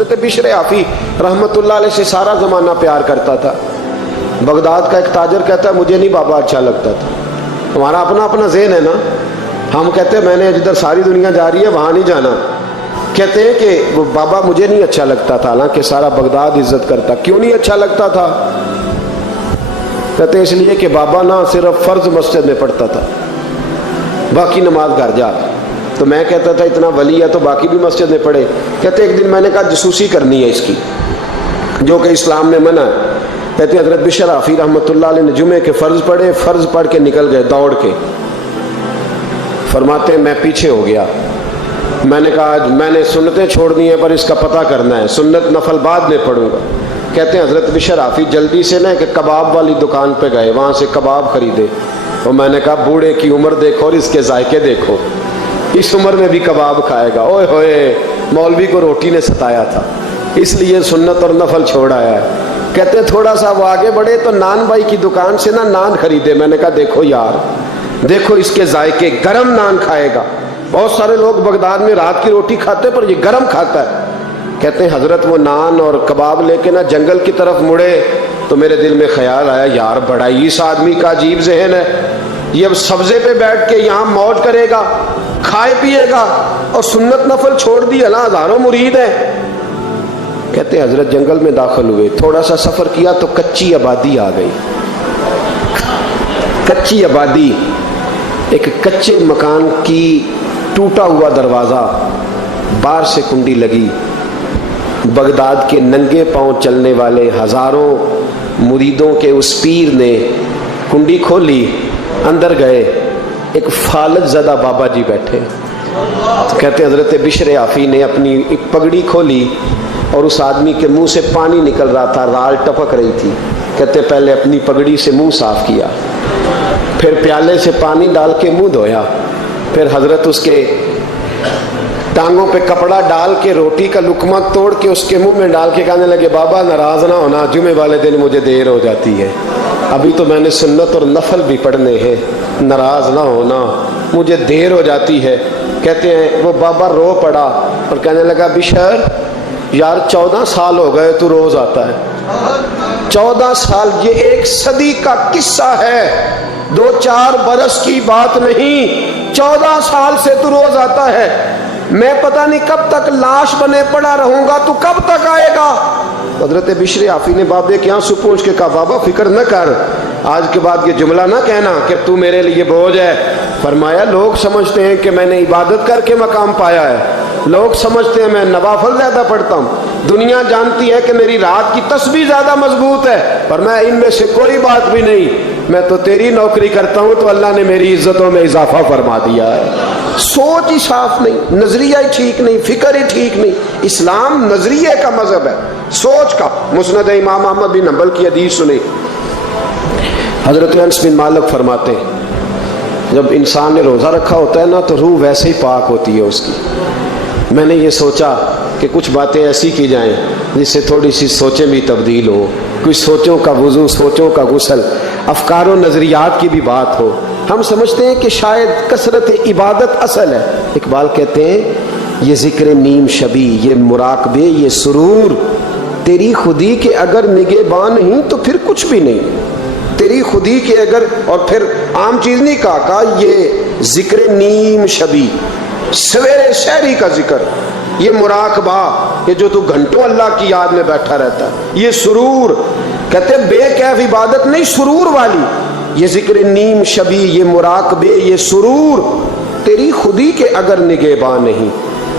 حضرت بشر آفی رحمۃ اللہ علیہ سے سارا زمانہ پیار کرتا تھا. بغداد کا ایک تاجر کہتا ہے مجھے نہیں بابا اچھا لگتا تھا. ہمارا اپنا اپنا ذہن ہے نا, ہم کہتے ہیں میں نے جدھر ساری دنیا جا رہی ہے وہاں نہیں جانا. کہتے ہیں کہ وہ بابا مجھے نہیں اچھا لگتا تھا, حالانکہ سارا بغداد عزت کرتا. کیوں نہیں اچھا لگتا تھا؟ کہتے ہیں اس لیے کہ بابا نہ صرف فرض مسجد میں پڑھتا تھا, باقی نماز گھر جا. تو میں کہتا تھا اتنا ولی ہے تو باقی بھی مسجد میں پڑھے. کہتے ایک دن میں نے کہا جاسوسی کرنی ہے اس کی, جو کہ اسلام میں منع ہے. کہتے ہیں حضرت بشر آفی رحمۃ اللہ علیہ نے جمعے کے فرض پڑھے, فرض پڑھ کے نکل گئے دوڑ کے. فرماتے ہیں میں پیچھے ہو گیا. میں نے کہا میں نے سنتیں چھوڑ دی ہیں پر اس کا پتہ کرنا ہے, سنت نفل بعد میں پڑھوں گا. کہتے ہیں حضرت بشر آفی جلدی سے نا کہ کباب والی دکان پہ گئے, وہاں سے کباب خریدے. اور میں نے کہا بوڑھے کی عمر دیکھو اور اس کے ذائقے دیکھو, اس عمر میں بھی کباب کھائے گا. اوئے ہوئے, مولوی کو روٹی نے ستایا تھا اس لیے سنت اور نفل چھوڑ آیا ہے. کہتے ہیں تھوڑا سا وہ آگے بڑھے تو نان بھائی کی دکان سے نا نان خریدے. میں نے کہا دیکھو یار, دیکھو اس کے ذائقے, گرم نان کھائے گا. بہت سارے لوگ بغداد میں رات کی روٹی کھاتے پر یہ گرم کھاتا ہے. کہتے ہیں حضرت وہ نان اور کباب لے کے نا جنگل کی طرف مڑے تو میرے دل میں خیال آیا یار بڑا ہی اس آدمی کا عجیب ذہن ہے, یہ اب سبزے پہ بیٹھ کے یہاں موج کرے گا, کھائے پیے گا, اور سنت نفل چھوڑ دی. اللہ ہزاروں مرید ہیں. کہتے ہیں حضرت جنگل میں داخل ہوئے, تھوڑا سا سفر کیا تو کچی آبادی آ گئی. کچی آبادی, ایک کچے مکان کی ٹوٹا ہوا دروازہ, باہر سے کنڈی لگی. بغداد کے ننگے پاؤں چلنے والے ہزاروں مریدوں کے اس پیر نے کنڈی کھولی, اندر گئے. ایک فالج زدہ بابا جی بیٹھے. کہتے ہیں حضرت بشر آفی نے اپنی ایک پگڑی کھولی اور اس آدمی کے منہ سے پانی نکل رہا تھا, رال ٹپک رہی تھی. کہتے پہلے اپنی پگڑی سے منہ صاف کیا, پھر پیالے سے پانی ڈال کے منہ دھویا, پھر حضرت اس کے ٹانگوں پہ کپڑا ڈال کے روٹی کا لقمہ توڑ کے اس کے منہ میں ڈال کے کہنے لگے بابا ناراض نہ ہونا, جمعے والے دن مجھے دیر ہو جاتی ہے, ابھی تو میں نے سنت اور نفل بھی پڑھنے ہیں, ناراض نہ ہونا مجھے دیر ہو جاتی ہے. کہتے ہیں وہ بابا رو پڑا اور کہنے لگا بشر یار 14 سال ہو گئے تو روز آتا ہے. 14 سال, یہ 1 صدی کا قصہ ہے, 2-4 برس کی بات نہیں. 14 سال سے تو روز آتا ہے. میں پتہ نہیں کب تک لاش بنے پڑا رہوں گا, تو کب تک آئے گا؟ حضرت بشر آفی نے بابے کے آنسو پوچھ کے کہا بابا فکر نہ کر, آج کے بعد یہ جملہ نہ کہنا کہ تو میرے لیے بوجھ ہے. فرمایا لوگ سمجھتے ہیں کہ میں نے عبادت کر کے مقام پایا ہے, لوگ سمجھتے ہیں میں نوافل زیادہ پڑھتا ہوں, دنیا جانتی ہے کہ میری رات کی تسبیح زیادہ مضبوط ہے, پر میں ان میں سے کوئی بات بھی نہیں. میں تو تیری نوکری کرتا ہوں تو اللہ نے میری عزتوں میں اضافہ فرما دیا ہے. سوچ ہی صاف نہیں, نظریہ ہی ٹھیک نہیں, فکر ہی ٹھیک نہیں. اسلام نظریے کا مذہب ہے, سوچ کا. مسند امام احمد بن حنبل کی حدیث سنی, حضرت انس بن مالک فرماتے ہیں جب انسان نے روزہ رکھا ہوتا ہے نا تو روح ویسے ہی پاک ہوتی ہے اس کی. میں نے یہ سوچا کہ کچھ باتیں ایسی کی جائیں جس سے تھوڑی سی سوچیں بھی تبدیل ہو, کچھ سوچوں کا وضو, سوچوں کا غسل, افکار و نظریات کی بھی بات ہو. ہم سمجھتے ہیں کہ شاید کثرت عبادت اصل ہے. اقبال کہتے ہیں یہ ذکر نیم شبی, یہ مراقبے, یہ سرور, تیری خودی کے اگر نگہباں نہیں تو پھر کچھ بھی نہیں. تیری خودی کے اگر, اور پھر عام چیز نہیں کہا, یہ ذکر نیم شبی, سویرے شہری کا ذکر, یہ مراقبہ, یہ جو تو گھنٹوں اللہ کی یاد میں بیٹھا رہتا ہے, یہ سرور. کہتے بے کیف عبادت نہیں, سرور والی. یہ ذکر نیم شبی, یہ مراقبے, یہ سرور, تیری خودی کے اگر نگہباں نہیں,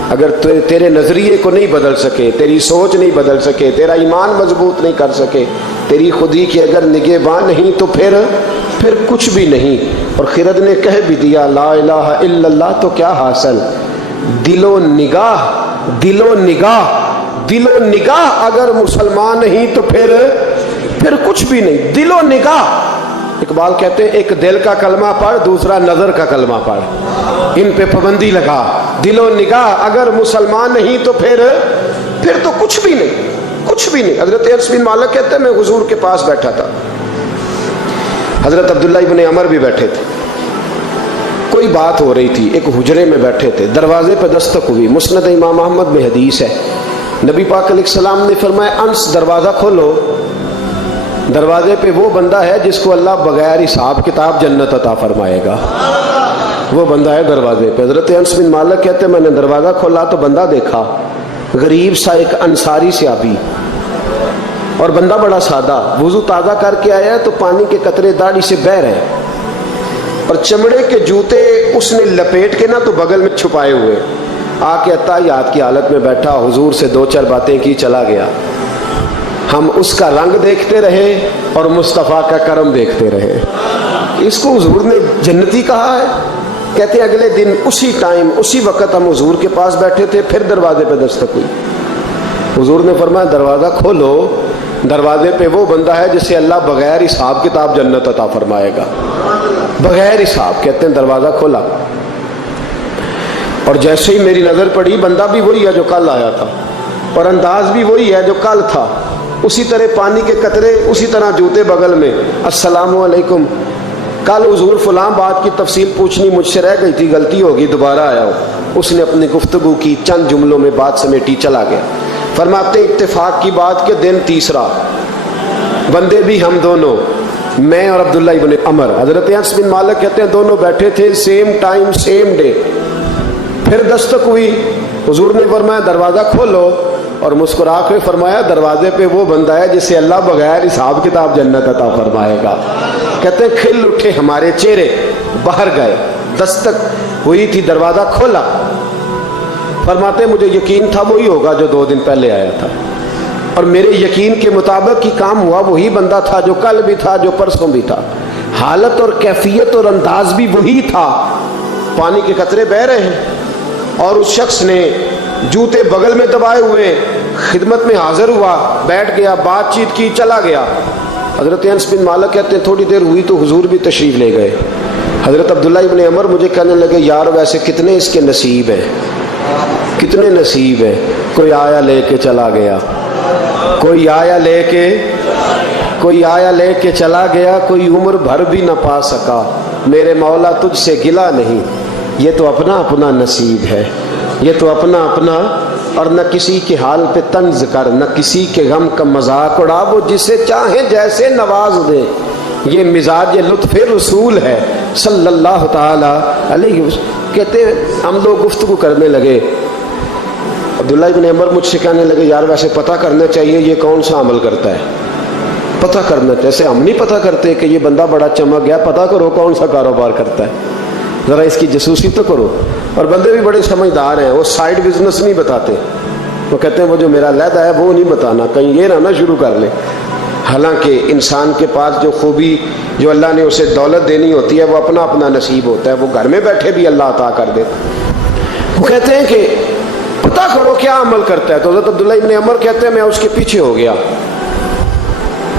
اگر تیرے نظریے کو نہیں بدل سکے, تیری سوچ نہیں بدل سکے, تیرا ایمان مضبوط نہیں کر سکے, تیری خودی کے اگر نگہباں نہیں تو پھر کچھ بھی نہیں. اور خرد نے کہہ بھی دیا لا الہ الا اللہ تو کیا حاصل, دل و نگاہ, دل و نگاہ, دل و نگاہ اگر مسلمان نہیں تو پھر کچھ بھی نہیں. دل و نگاہ. اقبال کہتے ہیں ایک دل کا کلمہ پڑھ, دوسرا نظر کا کلمہ پڑھ, ان پہ پابندی لگا. دل و نگاہ اگر مسلمان نہیں تو پھر تو کچھ بھی نہیں, کچھ بھی نہیں. حضرت انس بن مالک کہتے ہیں میں حضور کے پاس بیٹھا تھا, حضرت عبداللہ ابن عمر بھی بیٹھے تھے, کوئی بات ہو رہی تھی, ایک حجرے میں بیٹھے تھے, دروازے پہ دستک ہوئی. مسند امام احمد میں حدیث ہے نبی پاک علیہ السلام نے فرمایا انس دروازہ کھولو، دروازے پہ وہ بندہ ہے جس کو اللہ بغیر حساب کتاب جنت عطا فرمائے گا، وہ بندہ ہے دروازے پہ۔ حضرت انس بن مالک کہتے ہیں میں نے دروازہ کھولا تو بندہ دیکھا، غریب سا ایک انصاری صحابی، اور بندہ بڑا سادہ، وضو تازہ کر کے آیا تو پانی کے قطرے داڑھی سے بہہ رہے، اور چمڑے کے جوتے اس نے لپیٹ کے نا تو بغل میں چھپائے ہوئے، آ کے عطائیات کی حالت میں بیٹھا، حضور سے دو چار باتیں کی، چلا گیا۔ ہم اس کا رنگ دیکھتے رہے اور مصطفیٰ کا کرم دیکھتے رہے۔ اس کو حضور نے جنتی کہا ہے۔ کہتے ہیں اگلے دن اسی ٹائم اسی وقت ہم حضور کے پاس بیٹھے تھے، پھر دروازے پہ دستک ہوئی، حضور نے فرمایا دروازہ کھولو، دروازے پہ وہ بندہ ہے جسے اللہ بغیر حساب کتاب جنت عطا فرمائے گا، بغیر حساب۔ کہتے ہیں دروازہ کھولا، اور جیسے ہی میری نظر پڑی، بندہ بھی وہی ہے جو کل آیا تھا، اور انداز بھی وہی ہے جو کل تھا، اسی طرح پانی کے قطرے، اسی طرح جوتے بغل میں، السلام علیکم، کل حضور فلاں بات کی تفصیل پوچھنی مجھ سے رہ گئی تھی، غلطی ہوگی، دوبارہ آیا ہو۔ اس نے اپنی گفتگو کی، چند جملوں میں بات سمیٹی، چلا گیا۔ فرماتے اتفاق کی بات کہ دن تیسرا، بندے بھی ہم دونوں، میں اور عبداللہ ابن عمر، حضرت انس بن مالک کہتے ہیں دونوں بیٹھے تھے، سیم ٹائم سیم ڈے۔ پھر دستک ہوئی، حضور نے فرمایا دروازہ کھولو، اور مسکرا کے فرمایا دروازے پہ وہ بندہ ہے جسے اللہ بغیر حساب کتاب جنت عطا فرمائے گا۔ کہتے ہیں کھل اٹھے ہمارے چہرے، باہر گئے، دستک ہوئی تھی، دروازہ کھولا۔ فرماتے مجھے یقین تھا وہی ہوگا جو 2 دن پہلے آیا تھا، اور میرے یقین کے مطابق ہی کام ہوا، وہی بندہ تھا جو کل بھی تھا، جو پرسوں بھی تھا، حالت اور کیفیت اور انداز بھی وہی تھا۔ پانی کے قطرے بہہ رہے ہیں، اور اس شخص نے جوتے بغل میں دبائے ہوئے خدمت میں حاضر ہوا، بیٹھ گیا، بات چیت کی، چلا گیا۔ حضرت انس بن مالک کہتے ہیں تھوڑی دیر ہوئی تو حضور بھی تشریف لے گئے۔ حضرت عبداللہ ابن عمر مجھے کہنے لگے یار ویسے کتنے اس کے نصیب ہیں، کتنے نصیب ہیں، کوئی آیا لے کے چلا گیا، کوئی آیا لے کے چلا گیا، کوئی عمر بھر بھی نہ پا سکا، میرے مولا تجھ سے گلہ نہیں، یہ تو اپنا اپنا نصیب ہے، یہ تو اپنا اپنا، اور نہ کسی کے حال پہ طنز کر، نہ کسی کے غم کا مذاق اڑا، وہ جسے چاہے جیسے نواز دے، یہ مزاج لطف رسول ہے صلی اللہ تعالی علیہ وسلم۔ کہتے ہیں ہم لوگ گفتگو کرنے لگے، عبداللہ ابن عمر مجھ سے کہنے لگے یار ویسے پتہ کرنا چاہیے یہ کون سا عمل کرتا ہے، پتہ کرنا چاہیے، ایسے ہم نہیں پتہ کرتے کہ یہ بندہ بڑا چمک گیا، پتہ کرو کون سا کاروبار کرتا ہے، ذرا اس کی جاسوسی تو کرو۔ اور بندے بھی بڑے سمجھدار ہیں، وہ سائیڈ بزنس نہیں بتاتے، وہ کہتے ہیں وہ جو میرا علیحدہ ہے وہ نہیں بتانا، کہیں یہ نہ شروع کر لے۔ حالانکہ انسان کے پاس جو خوبی، جو اللہ نے اسے دولت دینی ہوتی ہے، وہ اپنا اپنا نصیب ہوتا ہے، وہ گھر میں بیٹھے بھی اللہ عطا کر دیتا۔ وہ کہتے ہیں کہ پتہ کرو کیا عمل کرتا ہے، تو حضرت عبداللہ ابن عمر کہتے ہیں میں اس کے پیچھے ہو گیا،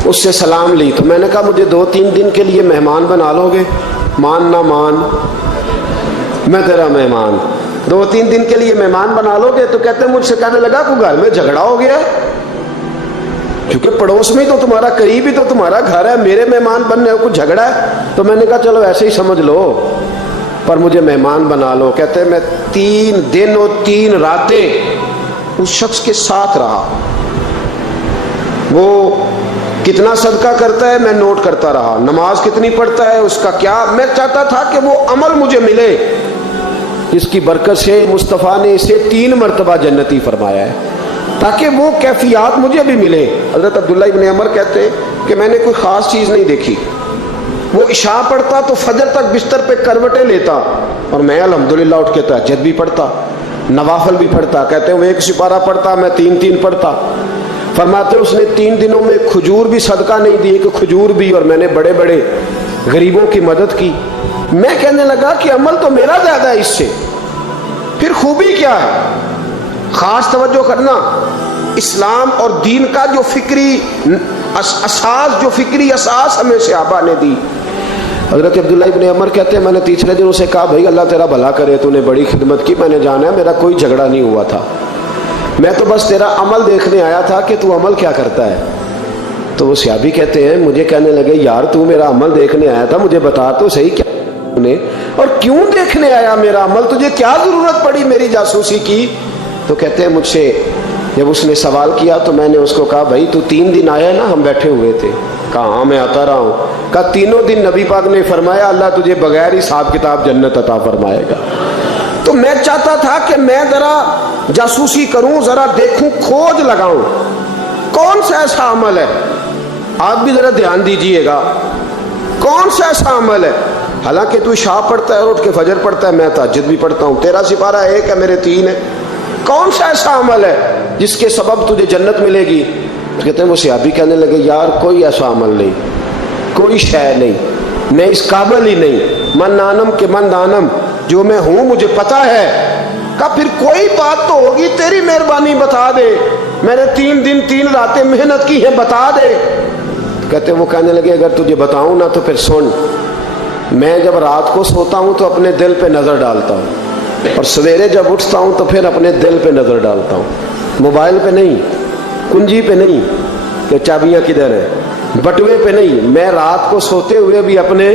اس سے سلام لی، تو میں نے کہا مجھے 2-3 دن کے لیے مہمان بنا لو گے، مان نہ مان میں تیرا مہمان، 2-3 دن کے لیے مہمان بنا لو گے؟ تو کہتے ہیں مجھ سے کہنے لگا کوئی گھر میں جھگڑا ہو گیا، کیونکہ پڑوس میں تو تمہارا قریب ہی تو تمہارا گھر ہے، میرے مہمان بننے کو جھگڑا ہے؟ تو میں نے کہا چلو ایسے ہی سمجھ لو، پر مجھے مہمان بنا لو۔ کہتے ہیں میں 3 دن اور 3 راتیں اس شخص کے ساتھ رہا، وہ کتنا صدقہ کرتا ہے میں نوٹ کرتا رہا، نماز کتنی پڑھتا ہے، اس کا کیا، میں چاہتا تھا کہ وہ عمل مجھے ملے، اس کی برکت سے مصطفیٰ نے اسے 3 مرتبہ جنتی فرمایا ہے، تاکہ وہ کیفیات مجھے بھی ملے۔ حضرت عبداللہ ابن عمر کہتے ہیں کہ میں نے کوئی خاص چیز نہیں دیکھی، وہ عشاء پڑھتا تو فجر تک بستر پہ کروٹیں لیتا، اور میں الحمدللہ اٹھ کے تہجد بھی پڑھتا، نوافل بھی پڑھتا۔ کہتے ہیں وہ 1 سپارہ پڑھتا، میں 3 پڑھتا۔ فرماتے اس نے 3 دنوں میں کھجور بھی صدقہ نہیں دی، کہ کھجور بھی، اور میں نے بڑے بڑے غریبوں کی مدد کی۔ میں کہنے لگا کہ عمل تو میرا زیادہ ہے اس سے، پھر خوبی کیا ہے؟ خاص توجہ کرنا، اسلام اور دین کا جو فکری اساس، جو فکری اساس ہمیں صحابہ نے دی۔ حضرت عبداللہ ابن عمر کہتے ہیں میں نے تیسرے دن اسے کہا بھائی اللہ تیرا بھلا کرے، تو نے بڑی خدمت کی، میں نے جانا ہے میرا کوئی جھگڑا نہیں ہوا تھا، میں تو بس تیرا عمل دیکھنے آیا تھا کہ تو عمل کیا کرتا ہے۔ تو وہ صحابی کہتے ہیں مجھے کہنے لگے یار تو میرا عمل دیکھنے آیا تھا، مجھے بتا تو صحیح کیا نے، اور کیوں دیکھنے آیا میرا عمل، تجھے کیا ضرورت پڑی میری جاسوسی کی؟ تو کہتے ہیں مجھ سے جب اس نے سوال کیا تو میں نے اس کو کہا بھائی تو 3 دن آیا نا ہم بیٹھے ہوئے تھے؟ کہا ہاں میں آتا رہا ہوں۔ کہا 3 دن نبی پاک نے فرمایا اللہ تجھے بغیر حساب کتاب جنت عطا فرمائے گا۔ تو میں چاہتا تھا کہ میں ذرا جاسوسی کروں، ذرا دیکھوں، کھوج لگاؤں کون سا ایسا عمل ہے، آپ بھی ذرا دھیان دیجئے گا، کون سا ایسا عمل ہے، حالانکہ تو عشاء پڑھتا ہے اور اٹھ کے فجر پڑھتا ہے، میں تہجد بھی پڑھتا ہوں، تیرا سپارہ 1 ہے میرے 3 ہے، کون سا ایسا عمل ہے جس کے سبب تجھے جنت ملے گی؟ کہتے ہیں وہ صحابی کہنے لگے یار کوئی ایسا عمل نہیں، کوئی شے نہیں، میں اس قابل ہی نہیں، من نانم کے من دانم، جو میں ہوں مجھے پتا ہے۔ کہا پھر کوئی بات تو ہوگی، تیری مہربانی بتا دے، میں نے 3 دن 3 راتیں محنت کی ہے، بتا دے۔ کہتے وہ کہنے لگے اگر تجھے بتاؤں نا تو پھر سن، میں جب رات کو سوتا ہوں تو اپنے دل پہ نظر ڈالتا ہوں، اور سویرے جب اٹھتا ہوں تو پھر اپنے دل پہ نظر ڈالتا ہوں، موبائل پہ نہیں، کنجی پہ نہیں کہ چابیاں کدھر ہیں، بٹوے پہ نہیں، میں رات کو سوتے ہوئے بھی اپنے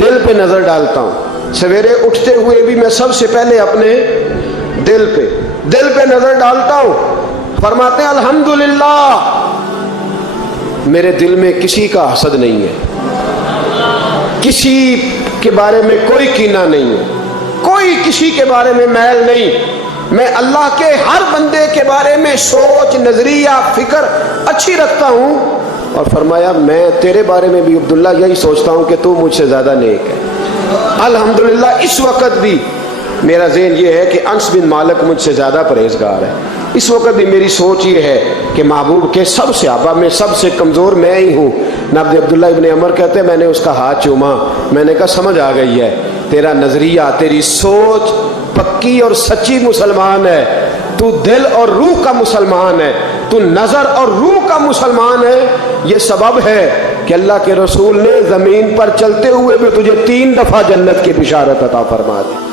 دل پہ نظر ڈالتا ہوں، سویرے اٹھتے ہوئے بھی میں سب سے پہلے اپنے دل پہ نظر ڈالتا ہوں۔ فرماتے ہیں الحمدللہ میرے دل میں کسی کا حسد نہیں ہے، کسی کے بارے میں کوئی کینہ نہیں ہے، کوئی کسی کے بارے میں میل نہیں، میں اللہ کے ہر بندے کے بارے میں سوچ، نظریہ، فکر اچھی رکھتا ہوں۔ اور فرمایا میں تیرے بارے میں بھی عبداللہ یہی سوچتا ہوں کہ تو مجھ سے زیادہ نیک ہے۔ الحمدللہ اس وقت بھی میرا ذہن یہ ہے کہ انس بن مالک مجھ سے زیادہ پرہیزگار ہے، اس وقت بھی میری سوچ یہ ہے کہ محبوب کے سب صحابہ میں سب سے کمزور میں ہی ہوں۔ نبی عبداللہ ابن عمر کہتے ہیں میں نے اس کا ہاتھ چوما، میں نے کہا سمجھ آ گئی ہے، تیرا نظریہ، تیری سوچ پکی اور سچی مسلمان ہے، تو دل اور روح کا مسلمان ہے، تو نظر اور روح کا مسلمان ہے۔ یہ سبب ہے کہ اللہ کے رسول نے زمین پر چلتے ہوئے بھی تجھے 3 دفعہ جنت کی بشارت عطا فرما دی۔